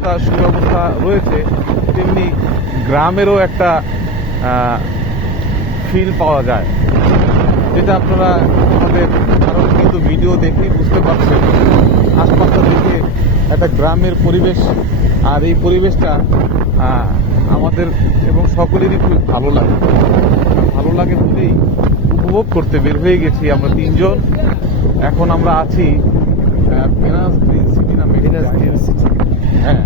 ব্যবস্থা সুব্যবস্থা রয়েছে, তেমনি গ্রামেরও একটা ফিল পাওয়া যায়, যেটা আপনারা আমাদের আরও কিন্তু ভিডিও দেখেই বুঝতে পারছেন। আশপাশটা দেখে একটা গ্রামের পরিবেশ, আর এই পরিবেশটা আমাদের এবং সকলেরই খুব ভালো লাগে বলেই উপভোগ করতে বের হয়ে গেছি আমরা তিনজন। এখন আমরা আছি ভেনাস গ্রিন সিটি নামে। হ্যাঁ,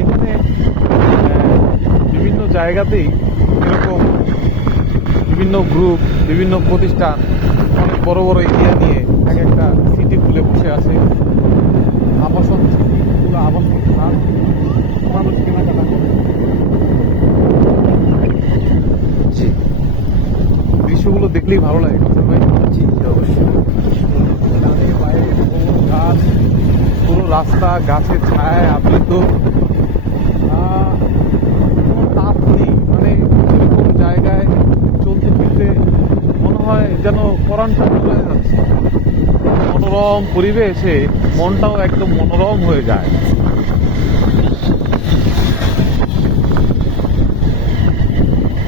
এখানে বিভিন্ন জায়গাতেই এরকম বিভিন্ন গ্রুপ, বিভিন্ন প্রতিষ্ঠান অনেক বড় বড় এরিয়া নিয়ে এক একটা সিটি খুলে বসে আছে। আবাসন সিটি, পুরো আবাসন স্থান, মানুষ কেনাকাটা করে। জি, দৃশ্যগুলো দেখলেই ভালো লাগে ভাই। জি অবশ্যই। বাইরে গাছ, পুরো রাস্তা গাছের ছায়ায় আবৃত, কোনো তাপ নেই, মানে এরকম জায়গায় চলতে ফিরতে মনে হয় যেন পরাণটা চলে যাচ্ছে। মনোরম পরিবেশে মনটাও একদম মনোরম হয়ে যায়।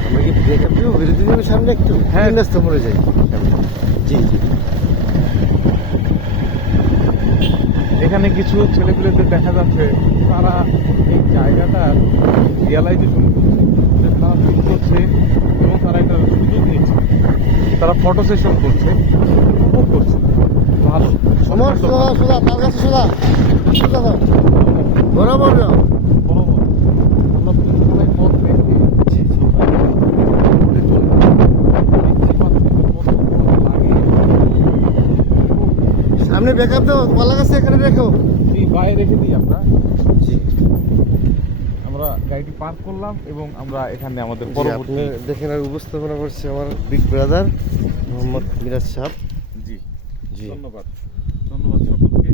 আমরা কি ব্রেকআপ দেবো বিরতি দেবো সামনে একটু? হ্যাঁ, রাস্তা পড়ে যাই। জি জি। এখানে কিছু ছেলেপেলেদের দেখা যাচ্ছে, তারা এই জায়গাটার রিয়ালাইজেশন তারা ফিল করছে এবং তারা একটা সুযোগ নিচ্ছে, তারা ফটো সেশন করছে, উপভোগ করছে। ভালো সমর সোজা সোজা, তার কাছে সোজা সোজা যাও, বরাবর যাও। বরাবর আমরা সবাই পথ দেখে জি জি। ঘুরে চলে দেখতে পাচ্ছি কত ভালো লাগে। সামনে ব্যাকআপ দাও, কলা গাছে এখানে রেখো। এই বাইরে রেখে দিই আমরা। জি। আমরা গাড়িটি পার্ক করলাম এবং আমরা এখানে আমাদের আপনি পরবর্তী দেখেন আর উপস্থাপনা করছে আমার বিগ ব্রাদার মোহাম্মদ মিরাজ সাহেব। জি জি ধন্যবাদ সকলকে।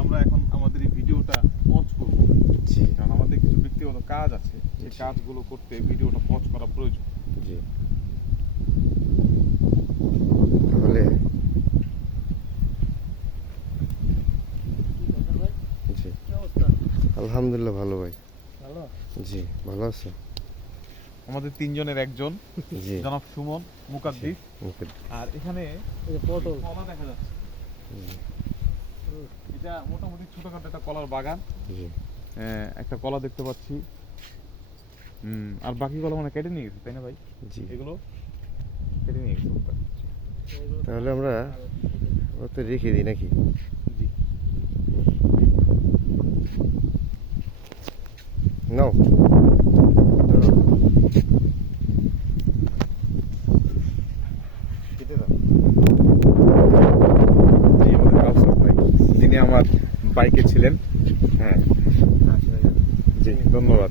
আমরা এখন আমাদের এই ভিডিওটা পজ করব, জি কারণ আমাদের কিছু ব্যক্তিগত কাজ আছে, সেই জি। কাজগুলো করতে ভিডিওটা পজ করা প্রয়োজন। জি। তাহলে জি, আলহামদুলিল্লাহ ভালো ভাই। ভালো। জি, ভালো আছো? আমাদের তিনজনের একজন জি। জনাব সুমন মুকাদ্দিস। ওকে। আর এখানে পটল কলা দেখা যাচ্ছে, জি এটা মোটামুটি ছোটখাটো একটা কলার বাগান। জি। একটা কলা দেখতে পাচ্ছি, আর বাকি কলা মানে কেটে নিয়ে গেছে, তাই না ভাই? জি। এগুলো কেটে নিয়ে গেছে ওটা। তাহলে আমরা ওতে রেখে দিই নাকি? জি। নাও। কেটে দাও। জি, আমাদের কাউসার ভাই, যিনি আমার বাইকে ছিলেন। হ্যাঁ, জি ধন্যবাদ।